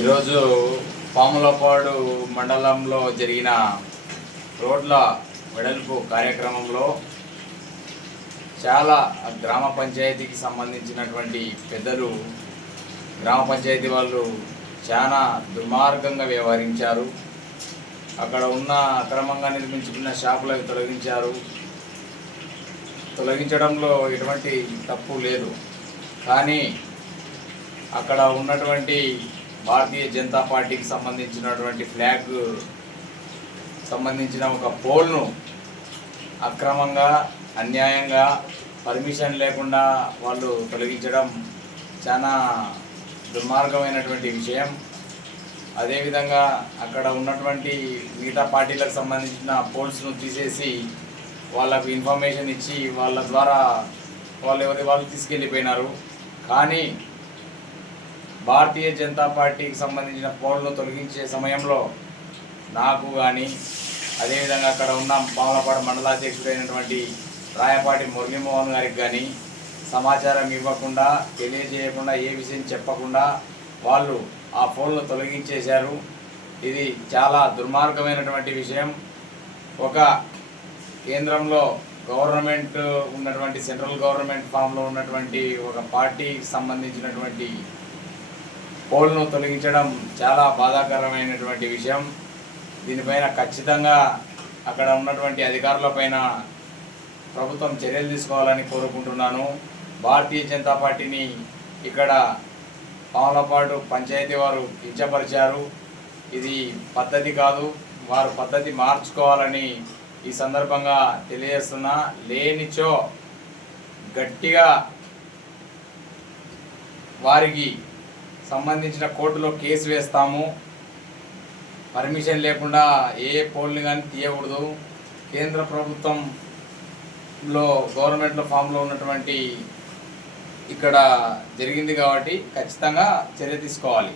ఈరోజు పాములపాడు మండలంలో జరిగిన రోడ్ల వెడల్పు కార్యక్రమంలో చాలా గ్రామ పంచాయతీకి సంబంధించినటువంటి పెద్దలు గ్రామ పంచాయతీ వాళ్ళు చాలా దుర్మార్గంగా వ్యవహరించారు. అక్కడ ఉన్న అక్రమంగా నిర్మించుకున్న షాపులకు తొలగించారు. తొలగించడంలో ఎటువంటి తప్పు లేదు. కానీ అక్కడ ఉన్నటువంటి భారతీయ జనతా పార్టీకి సంబంధించినటువంటి ఫ్లాగ్ సంబంధించిన ఒక పోల్ను అక్రమంగా అన్యాయంగా పర్మిషన్ లేకుండా వాళ్ళు తొలగించడం చాలా దుర్మార్గమైనటువంటి విషయం. అదేవిధంగా అక్కడ ఉన్నటువంటి మిగతా పార్టీలకు సంబంధించిన పోల్స్ను తీసేసి వాళ్ళకు ఇన్ఫర్మేషన్ ఇచ్చి వాళ్ళ ద్వారా వాళ్ళు ఎవరి వాళ్ళు తీసుకెళ్ళిపోయినారు. కానీ భారతీయ జనతా పార్టీకి సంబంధించిన పోల్ను తొలగించే సమయంలో నాకు కానీ అదేవిధంగా అక్కడ ఉన్న పాములపాడు మండలాధ్యక్షుడైనటువంటి రాయపాటి మురళీమోహన్ గారికి కానీ సమాచారం ఇవ్వకుండా తెలియజేయకుండా ఏ విషయం చెప్పకుండా వాళ్ళు ఆ ఫోన్లు తొలగించేశారు. ఇది చాలా దుర్మార్గమైనటువంటి విషయం. ఒక కేంద్రంలో గవర్నమెంట్ ఉన్నటువంటి సెంట్రల్ గవర్నమెంట్ ఫామ్లో ఉన్నటువంటి ఒక పార్టీకి సంబంధించినటువంటి పోల్ను తొలగించడం చాలా బాధాకరమైనటువంటి విషయం. దీనిపైన ఖచ్చితంగా అక్కడ ఉన్నటువంటి అధికారులపైన ప్రభుత్వం చర్యలు తీసుకోవాలని కోరుకుంటున్నాను. భారతీయ జనతా పార్టీని ఇక్కడ పాములపాటు పంచాయతీ వారు కించపరిచారు. ఇది పద్ధతి కాదు వారు పద్ధతి మార్చుకోవాలని ఈ సందర్భంగా తెలియజేస్తున్నా. లేనిచో గట్టిగా వారికి సంబంధించిన కోర్టులో కేసు వేస్తాము. పర్మిషన్ లేకుండా ఏ పోల్ని కానీ తీయకూడదు. కేంద్ర ప్రభుత్వంలో గవర్నమెంట్లో ఫామ్లో ఉన్నటువంటి ఇక్కడ జరిగింది కాబట్టి ఖచ్చితంగా చర్య తీసుకోవాలి.